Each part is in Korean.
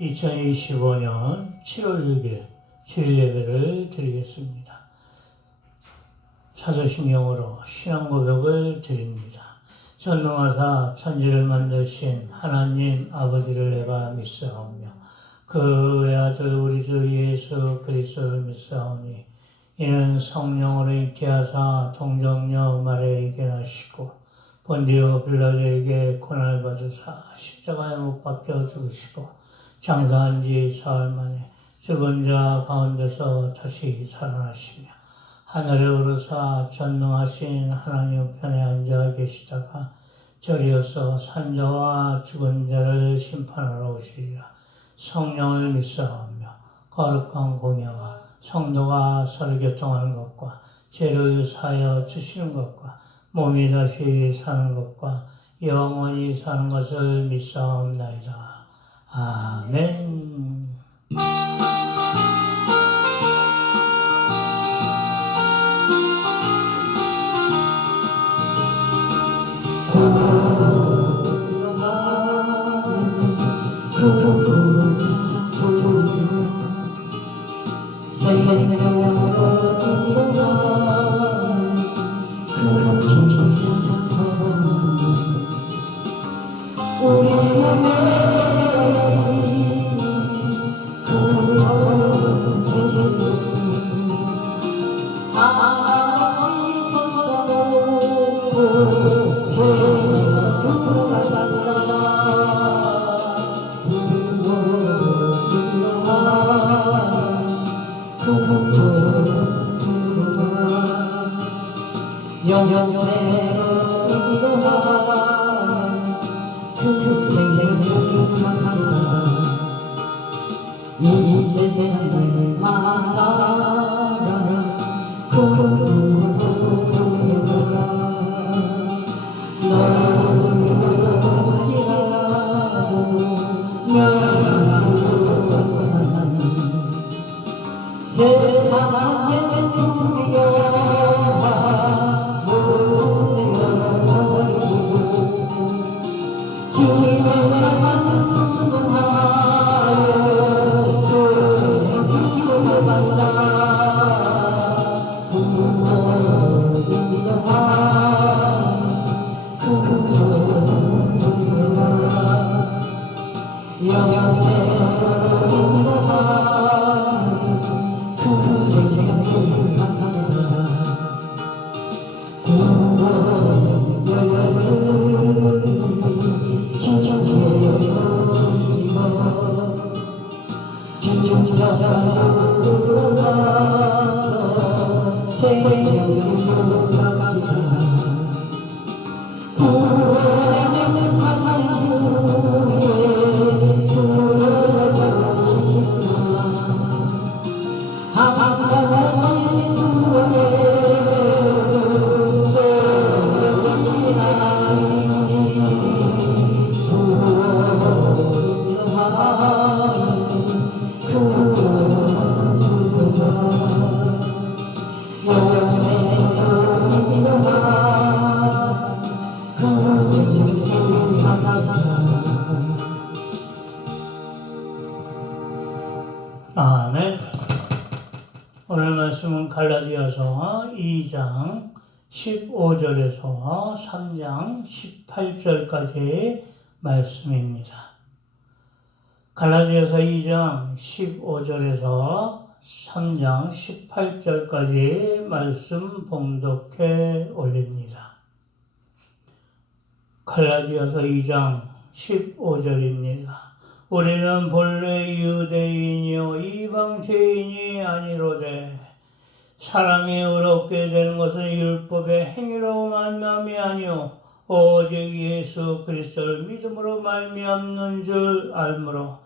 2025년 7월 6일 주일 예배를 드리겠습니다. 사도신경으로 신앙고백을 드립니다. 전능하사 천지를 만드신 하나님 아버지를 내가 믿사오며 그 외아들 우리 주 예수 그리스도를 믿사오니 이는 성령으로 잉태하사 동정녀 마리아에게 나시고 본디오 빌라도에게 고난을 받으사 십자가에 못 박혀 죽으시고 장사한 지 사흘 만에 죽은 자 가운데서 다시 살아나시며 하늘에 오르사 전능하신 하나님 편에 앉아 계시다가 저리어서 산자와 죽은 자를 심판하러 오시리라. 성령을 믿사오며 거룩한 공예와 성도가 서로 교통하는 것과 죄를 사하여 주시는 것과 몸이 다시 사는 것과 영원히 사는 것을 믿사옵나이다. 아멘. 이 세상을 마사랑 세상에 두려워 모든 내가 주님의 말씀을 순종하여 그 세상을 이루어간다. 부모님이라 그 조문이라 영생이라 그 세상을 감사하라. 구원 열쇠를 진정하여 중자자로 들어가서 생명을 갑시다. 구원의 판지 후에 들어가시다. 한가지 구원에 아멘. 오늘 말씀은 갈라디아서 2장 15절에서 3장 18절까지의 말씀입니다. 갈라디아서 2장 15절에서 3장 18절까지의 말씀 봉독해 올립니다. 갈라디아서 2장 15절입니다. 우리는 본래 유대인이요 이방죄인이 아니로되 사람이 의롭게 되는 것은 율법의 행위로 말미암이 아니요 오직 예수 그리스도를 믿음으로 말미암는 줄 알므로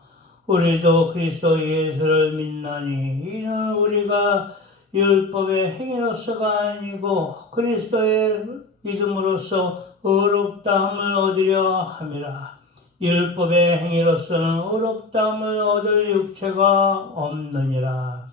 우리도 그리스도 예수를 믿나니 이는 우리가 율법의 행위로서가 아니고 그리스도의 믿음으로써 의롭다함을 얻으려 함이라. 율법의 행위로서는 의롭다함을 얻을 육체가 없느니라.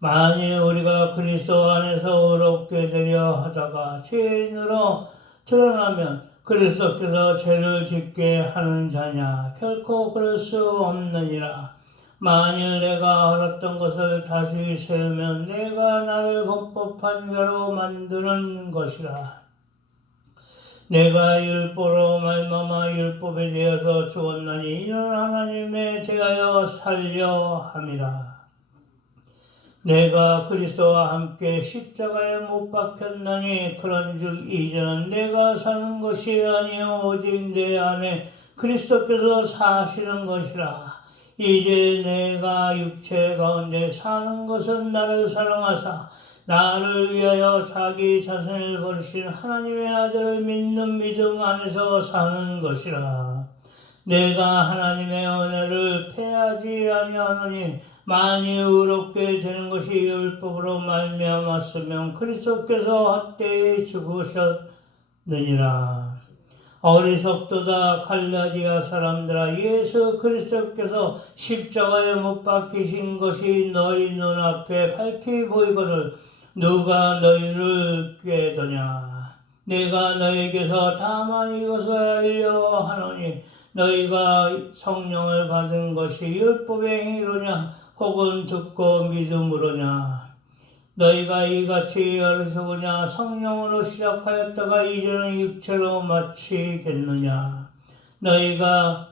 만일 우리가 그리스도 안에서 의롭게 되려 하다가 죄인으로 드러나면 그리스도께서 죄를 짓게 하는 자냐? 결코 그럴 수 없느니라. 만일 내가 헐었던 것을 다시 세우면 내가 나를 범법한 자로 만드는 것이라. 내가 율법으로 말미암아 율법에 대해서 죽었나니 이는 하나님에 대하여 살려 함이라. 내가 그리스도와 함께 십자가에 못 박혔나니 그런즉 이제는 내가 사는 것이 아니요 오직 내 안에 그리스도께서 사시는 것이라. 이제 내가 육체 가운데 사는 것은 나를 사랑하사 나를 위하여 자기 자신을 버리신 하나님의 아들을 믿는 믿음 안에서 사는 것이라. 내가 하나님의 은혜를 패하지 아니하노니 만일 의롭게 되는 것이 율법으로 말미암았으면 그리스도께서 헛되이 죽으셨느니라. 어리석도다 갈라디아 사람들아, 예수 그리스도께서 십자가에 못 박히신 것이 너희 눈앞에 밝히 보이거늘 누가 너희를 꾀더냐? 내가 너희에게서 다만 이것을 알려 하노니 너희가 성령을 받은 것이 율법의 행위로냐 혹은 듣고 믿음으로냐? 너희가 이같이 어리석으냐? 성령으로 시작하였다가 이제는 육체로 마치겠느냐? 너희가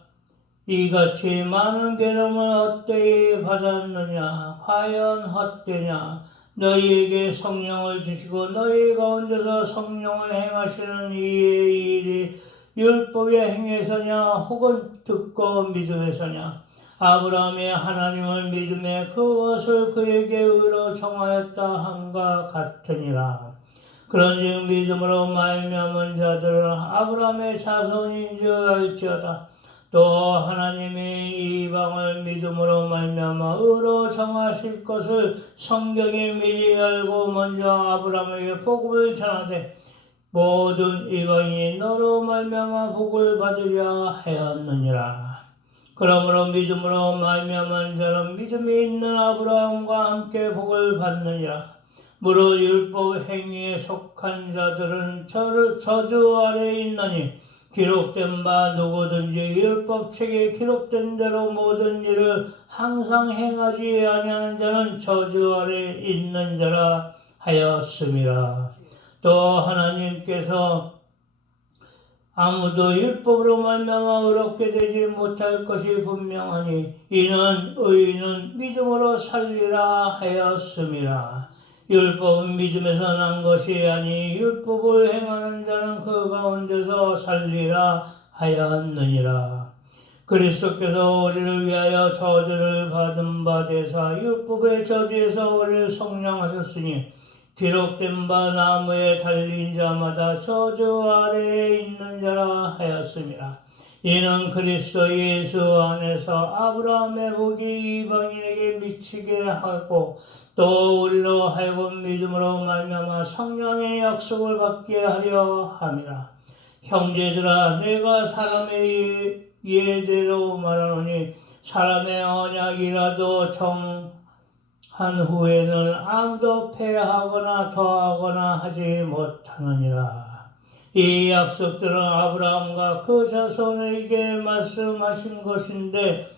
이같이 많은 괴로움을 헛되이 받았느냐? 과연 헛되냐? 너희에게 성령을 주시고 너희 가운데서 성령을 행하시는 이의 일이 율법의 행위에서냐 혹은 듣고 믿음에서냐? 아브라함이 하나님을 믿음에 그것을 그에게 의로 정하였다 함과 같으니라. 그런즉 믿음으로 말미암은 자들은 아브라함의 자손인 줄 알지어다. 또 하나님이 이방을 믿음으로 말미암아 의로 정하실 것을 성경이 미리 알고 먼저 아브라함에게 복음을 전하되 모든 이방인이 너로 말미암아 복을 받으려 하였느니라. 그러므로 믿음으로 말미암은 자는 믿음이 있는 아브라함과 함께 복을 받느니라. 무릇 율법 행위에 속한 자들은 저주 아래에 있나니 기록된 바 누구든지 율법책에 기록된 대로 모든 일을 항상 행하지 아니하는 자는 저주 아래에 있는 자라 하였음이라. 또 하나님께서 아무도 율법으로 말미암아 의롭게 되지 못할 것이 분명하니 이는 의인은 믿음으로 살리라 하였음이라. 율법은 믿음에서 난 것이 아니 율법을 행하는 자는 그 가운데서 살리라 하였느니라. 그리스도께서 우리를 위하여 저주를 받은 바 되사 율법의 저주에서 우리를 성량하셨으니 기록된 바 나무에 달린 자마다 저주 아래에 있는 자라 하였습니다. 이는 그리스도 예수 안에서 아브라함의 복이 이방인에게 미치게 하고 또 우리로 하여금 믿음으로 말미암아 성령의 약속을 받게 하려 함이라. 형제들아, 내가 사람의 예대로 말하노니 사람의 언약이라도 한 후에는 아무도 패하거나 더하거나 하지 못하느니라. 이 약속들은 아브라함과 그 자손에게 말씀하신 것인데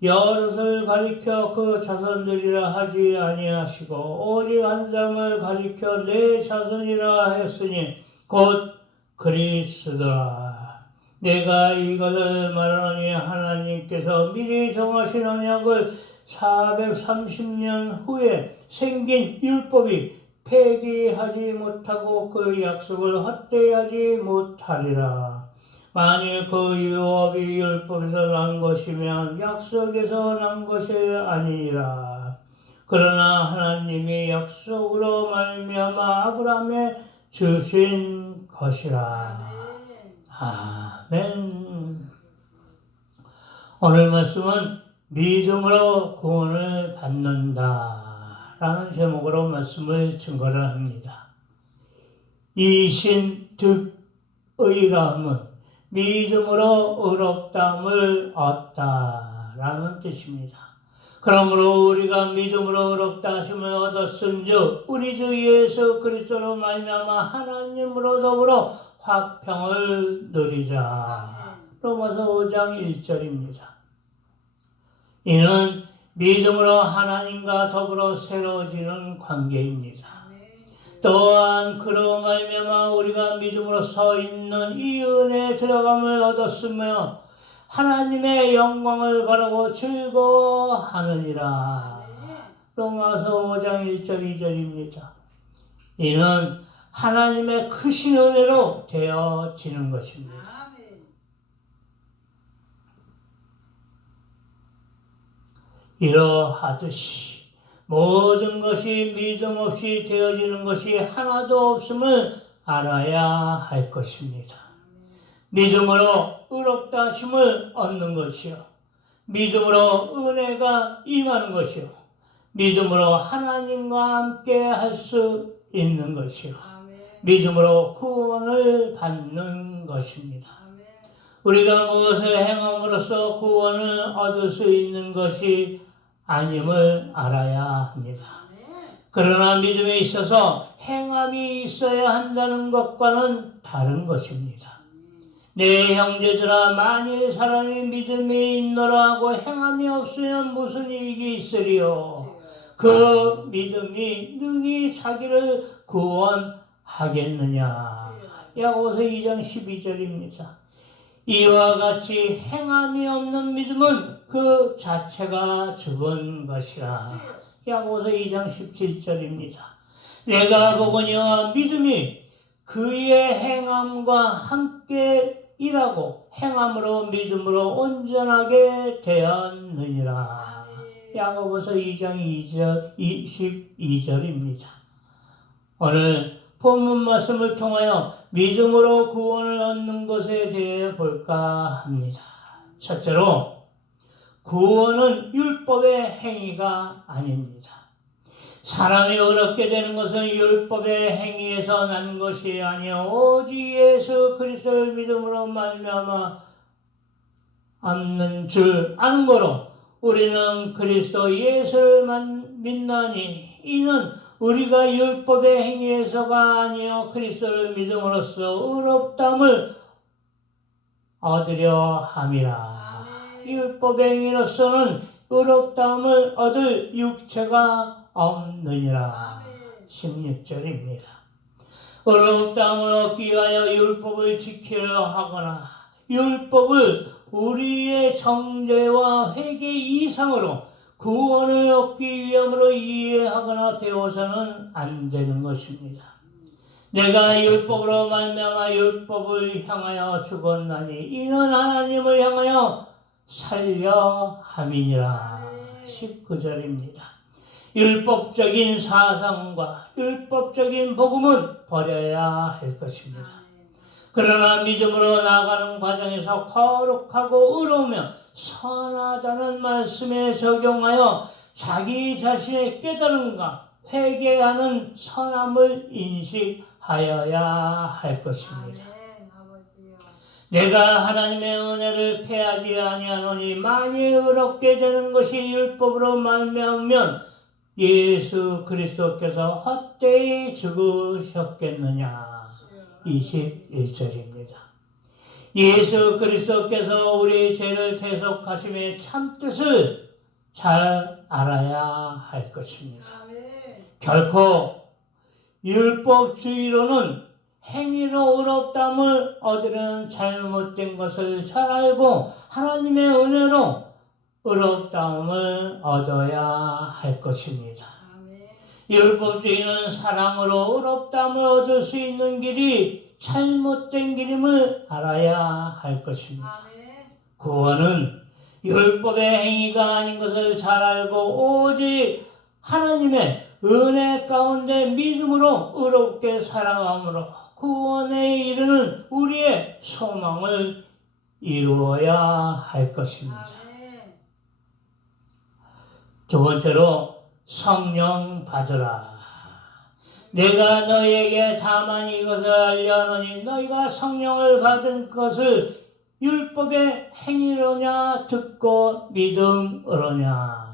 여럿을 가리켜 그 자손들이라 하지 아니하시고 오직 한 사람을 가리켜 내 자손이라 했으니 곧 그리스도라. 내가 이것을 말하노니 하나님께서 미리 정하신 언약을 430년 후에 생긴 율법이 폐기하지 못하고 그 약속을 헛되이 하지 못하리라. 만일 그 율법이 율법에서 난 것이면 약속에서 난 것이 아니니라. 그러나 하나님이 약속으로 말미암아 아브라함에 주신 것이라. 아멘. 오늘 말씀은 믿음으로 구원을 받는다 라는 제목으로 말씀을 증거를 합니다. 이신득의라함은 믿음으로 의롭다함을 얻다 라는 뜻입니다. 그러므로 우리가 믿음으로 의롭다 하심을 얻었은즉 우리 주 예수 그리스도로 말미암아 하나님으로 더불어 화평을 누리자. 로마서 5장 1절입니다. 이는 믿음으로 하나님과 더불어 새로워지는 관계입니다. 또한 그로 말미암아 우리가 믿음으로 서 있는 이 은혜에 들어감을 얻었으며 하나님의 영광을 바라고 즐거워하느니라. 로마서 5장 1절 2절입니다. 이는 하나님의 크신 은혜로 되어지는 것입니다. 이러하듯이 모든 것이 믿음 없이 되어지는 것이 하나도 없음을 알아야 할 것입니다. 믿음으로 의롭다 하심을 얻는 것이요, 믿음으로 은혜가 임하는 것이요, 믿음으로 하나님과 함께 할 수 있는 것이요, 믿음으로 구원을 받는 것입니다. 우리가 무엇을 행함으로써 구원을 얻을 수 있는 것이 아님을 알아야 합니다. 그러나 믿음에 있어서 행함이 있어야 한다는 것과는 다른 것입니다. 내 형제들아, 만일 사람이 믿음이 있노라 하고 행함이 없으면 무슨 이익이 있으리요? 그 믿음이 능히 자기를 구원하겠느냐? 야고보서 2장 12절입니다. 이와 같이 행함이 없는 믿음은 그 자체가 죽은 것이라. 야고보서 2장 17절입니다. 내가 보거니와 믿음이 그의 행함과 함께 일하고 행함으로 믿음으로 온전하게 되었느니라. 야고보서 2장 22절입니다. 오늘 본문 말씀을 통하여 믿음으로 구원을 얻는 것에 대해 볼까 합니다. 첫째로, 구원은 율법의 행위가 아닙니다. 사람이 어렵게 되는 것은 율법의 행위에서 난 것이 아니요 오직 예수 그리스도를 믿음으로 말미암아 믿는 줄 아는 거로 우리는 그리스도 예수를 믿나니 이는 우리가 율법의 행위에서가 아니요 그리스도를 믿음으로써 의롭다함을 얻으려 함이라. 율법의 행위로서는 의롭다함을 얻을 육체가 없느니라. 16절입니다. 의롭다함을 얻기 위하여 율법을 지키려 하거나 율법을 우리의 정죄와 회개 이상으로 구원을 얻기 위함으로 이해하거나 배워서는 안 되는 것입니다. 내가 율법으로 말미암아 율법을 향하여 죽었나니 이는 하나님을 향하여 살려 함이니라. 19절입니다. 율법적인 사상과 율법적인 복음은 버려야 할 것입니다. 그러나 믿음으로 나아가는 과정에서 거룩하고 의로우며 선하다는 말씀에 적용하여 자기 자신의 깨달음과 회개하는 선함을 인식하여야 할 것입니다. 내가 하나님의 은혜를 패하지 아니하노니 만일 의롭게 되는 것이 율법으로 말미암으면 예수 그리스도께서 헛되이 죽으셨겠느냐. 21절입니다. 예수 그리스도께서 우리 죄를 대속하심의 참뜻을 잘 알아야 할 것입니다. 결코 율법주의로는 행위로 의롭다함을 얻으려는 잘못된 것을 잘 알고 하나님의 은혜로 의롭다함을 얻어야 할 것입니다. 율법주의는 사랑으로 의롭다함을 얻을 수 있는 길이 잘못된 길임을 알아야 할 것입니다. 구원은 율법의 행위가 아닌 것을 잘 알고 오직 하나님의 은혜 가운데 믿음으로 의롭게 살아감으로 구원에 이르는 우리의 소망을 이루어야 할 것입니다. 두 번째로, 성령 받으라. 내가 너희에게 다만 이것을 알려하노니 너희가 성령을 받은 것을 율법의 행위로냐 듣고 믿음으로냐.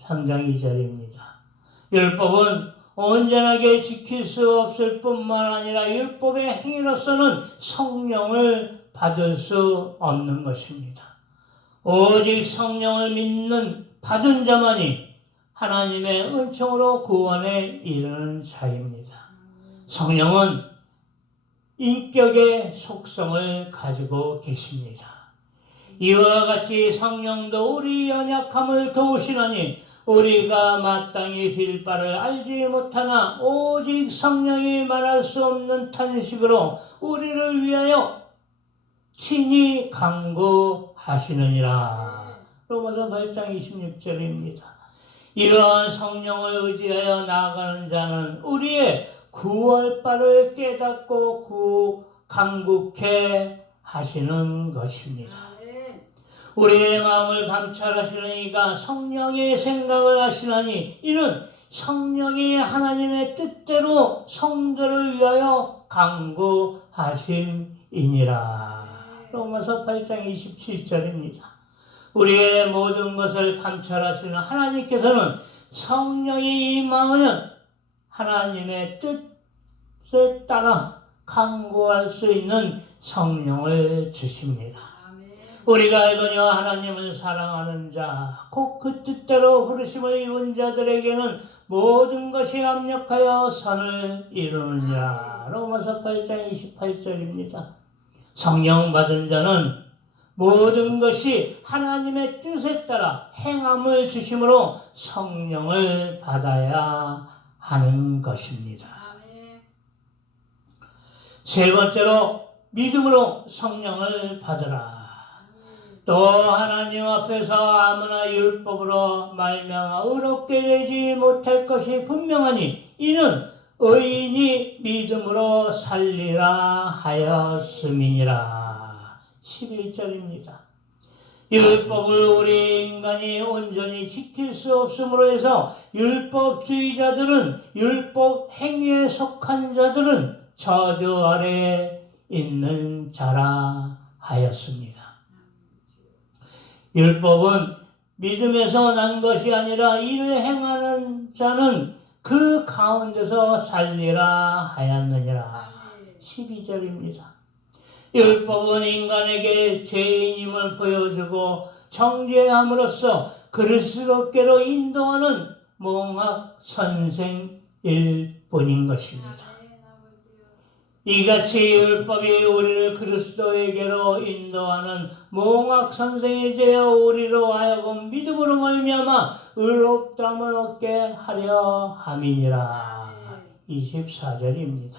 3장 2절입니다. 율법은 온전하게 지킬 수 없을 뿐만 아니라 율법의 행위로서는 성령을 받을 수 없는 것입니다. 오직 성령을 믿는 받은 자만이 하나님의 은총으로 구원에 이르는 자입니다. 성령은 인격의 속성을 가지고 계십니다. 이와 같이 성령도 우리 연약함을 도우시나니 우리가 마땅히 빌 바를 알지 못하나 오직 성령이 말할 수 없는 탄식으로 우리를 위하여 친히 간구하시느니라. 로마서 8장 26절입니다. 이러한 성령을 의지하여 나아가는 자는 우리의 구할 바를 깨닫고 간구케 하시는 것입니다. 우리의 마음을 감찰하시는 이가 성령의 생각을 하시나니 이는 성령이 하나님의 뜻대로 성도를 위하여 간구하심이니라. 로마서 8장 27절입니다. 우리의 모든 것을 감찰하시는 하나님께서는 성령이 임하면 하나님의 뜻에 따라 간구할 수 있는 성령을 주십니다. 우리가 알거니와 하나님을 사랑하는 자, 곧 그 뜻대로 부르심을 입은 자들에게는 모든 것이 합력하여 선을 이루느니라. 로마서 8장 28절입니다. 성령 받은 자는 모든 것이 하나님의 뜻에 따라 행함을 주심으로 성령을 받아야 하는 것입니다. 세 번째로 믿음으로 성령을 받으라. 또 하나님 앞에서 아무나 율법으로 말미암아 의롭게 되지 못할 것이 분명하니 이는 의인이 믿음으로 살리라 하였음이니라. 11절입니다. 율법을 우리 인간이 온전히 지킬 수 없으므로 해서 율법주의자들은 율법 행위에 속한 자들은 저주 아래 있는 자라 하였습니다. 율법은 믿음에서 난 것이 아니라 이를 행하는 자는 그 가운데서 살리라 하였느니라. 12절입니다. 율법은 인간에게 죄인임을 보여주고 정죄함으로써 그리스도께로 인도하는 몽학 선생일 뿐인 것입니다. 이같이 율법이 우리를 그리스도에게로 인도하는 몽학 선생이 되어 우리로 하여금 믿음으로 말미암아 의롭다함을 얻게 하려 함이니라. 24절입니다.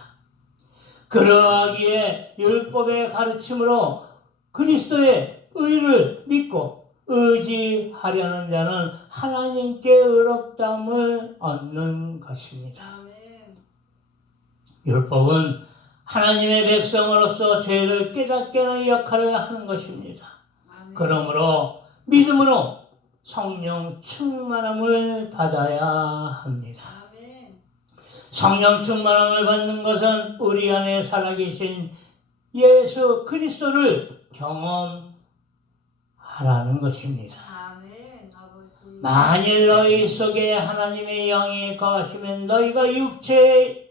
그러하기에 율법의 가르침으로 그리스도의 의를 믿고 의지하려는 자는 하나님께 의롭다함을 얻는 것입니다. 율법은 하나님의 백성으로서 죄를 깨닫게 하는 역할을 하는 것입니다. 그러므로 믿음으로 성령 충만함을 받아야 합니다. 성령 충만함을 받는 것은 우리 안에 살아계신 예수 그리스도를 경험하라는 것입니다. 만일 너희 속에 하나님의 영이 거하시면 너희가 육체에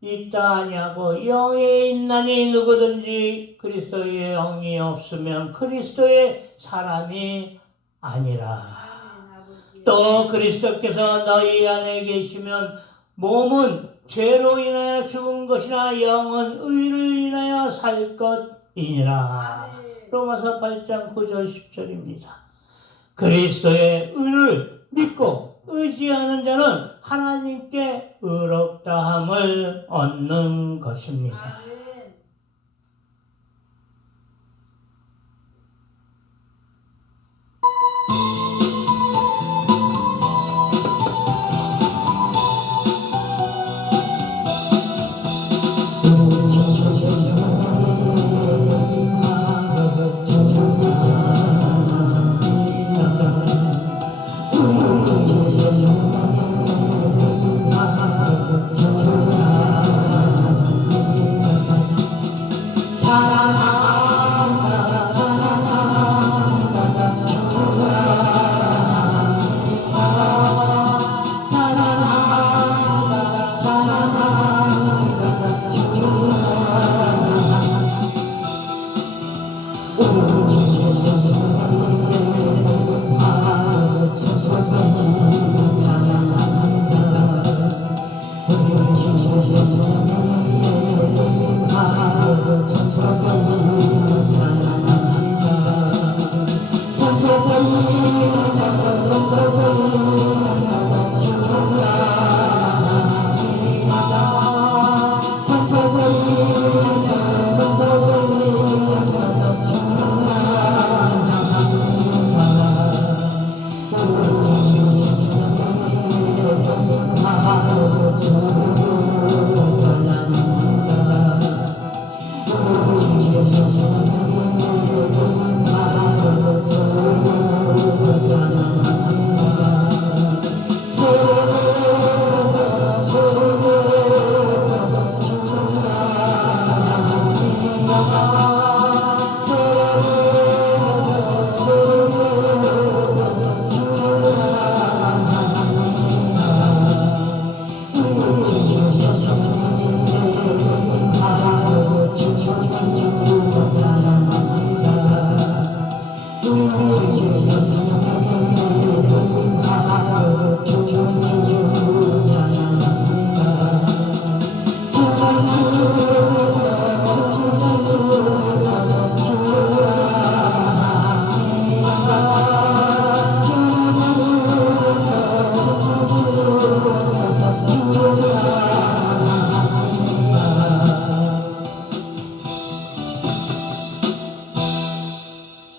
있다 아니하고 영에 있나니 누구든지 그리스도의 영이 없으면 그리스도의 사람이 아니라. 또 그리스도께서 너희 안에 계시면 몸은 죄로 인하여 죽은 것이나 영은 의를 인하여 살 것이니라. 로마서 8장 9절 10절입니다. 그리스도의 의를 믿고 의지하는 자는 하나님께 의롭다함을 얻는 것입니다.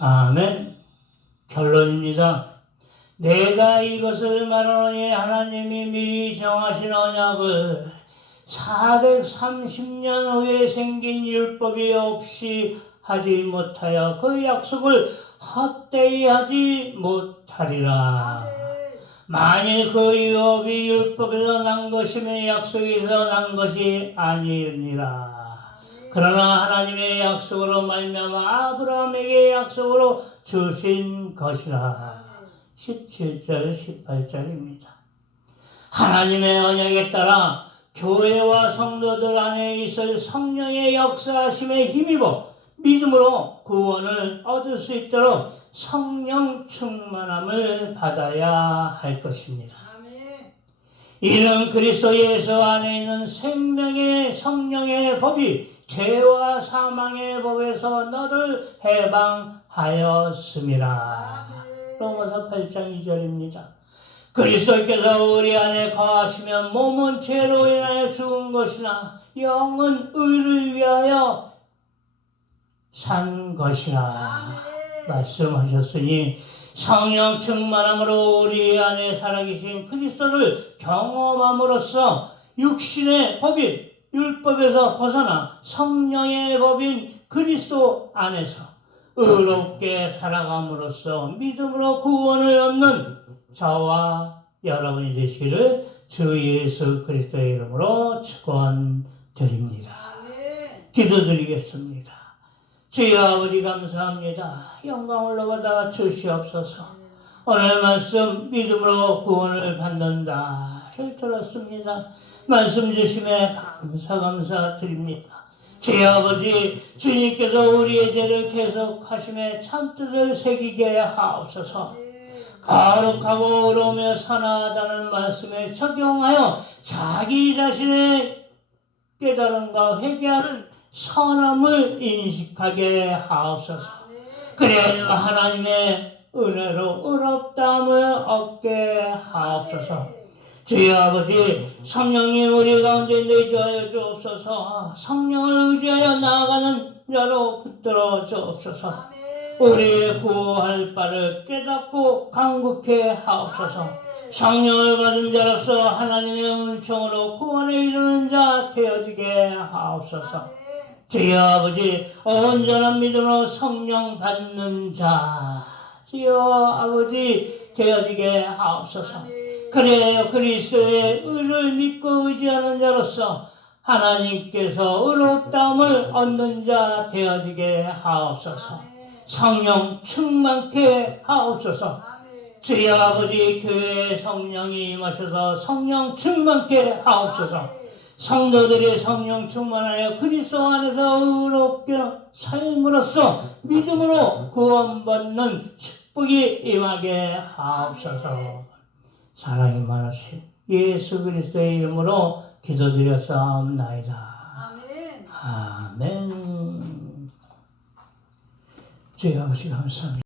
아멘. 결론입니다. 내가 이것을 말하노니 하나님이 미리 정하신 언약을 430년 후에 생긴 율법이 없이 하지 못하여 그 약속을 헛되이 하지 못하리라. 만일 그 율법이 율법에서 난 것이면 약속에서 난 것이 아니니라. 그러나 하나님의 약속으로 말미암아 아브라함에게 약속으로 주신 것이라. 17절 18절입니다. 하나님의 언약에 따라 교회와 성도들 안에 있을 성령의 역사하심에 힘입어 믿음으로 구원을 얻을 수 있도록 성령 충만함을 받아야 할 것입니다. 이는 그리스도 예수 안에 있는 생명의 성령의 법이 죄와 사망의 법에서 너를 해방하였음이라. 로마서 8장 2절입니다. 그리스도께서 우리 안에 거하시면 몸은 죄로 인하여 죽은 것이나 영은 의를 위하여 산 것이라 말씀하셨으니 성령 충만함으로 우리 안에 살아계신 그리스도를 경험함으로써 육신의 법인 율법에서 벗어나 성령의 법인 그리스도 안에서 의롭게 살아감으로써 믿음으로 구원을 얻는 저와 여러분이 되시기를 주 예수 그리스도의 이름으로 축원드립니다. 기도드리겠습니다. 주여 아버지 감사합니다. 영광을 받아 주시옵소서. 오늘 말씀 믿음으로 구원을 받는다를 들었습니다. 말씀 주심에 감사드립니다. 주여 아버지 주님께서 우리의 죄를 계속하심에 참뜻을 새기게 하옵소서. 거룩하고 의로우며 선하다는 말씀에 적용하여 자기 자신의 깨달음과 회개하는 선함을 인식하게 하옵소서. 그래야 하나님의 은혜로 의롭다함을 얻게 하옵소서. 주여 아버지 성령님 우리 가운데 내주하여 주옵소서. 성령을 의지하여 나아가는 자로 붙들어 주옵소서. 우리의 구할 바를 깨닫고 강국해 하옵소서. 성령을 받은 자로서 하나님의 은총으로 구원에 이르는 자 되어지게 하옵소서. 주여 아버지 온전한 믿음으로 성령 받는 자 주여 아버지 되어지게 하옵소서. 그래야 그리스도의 의를 믿고 의지하는 자로서 하나님께서 의롭다함을 얻는 자 되어지게 하옵소서. 성령 충만케 하옵소서. 주여 아버지 교회에 성령이 임하셔서 성령 충만케 하옵소서. 성도들의 성령 충만하여 그리스도 안에서 의롭게 삶으로써 믿음으로 구원받는 축복이 임하게 하옵소서. 사랑이 많으신 예수 그리스도의 이름으로 기도드렸사옵나이다. 아멘. 주여 아버지 감사합니다.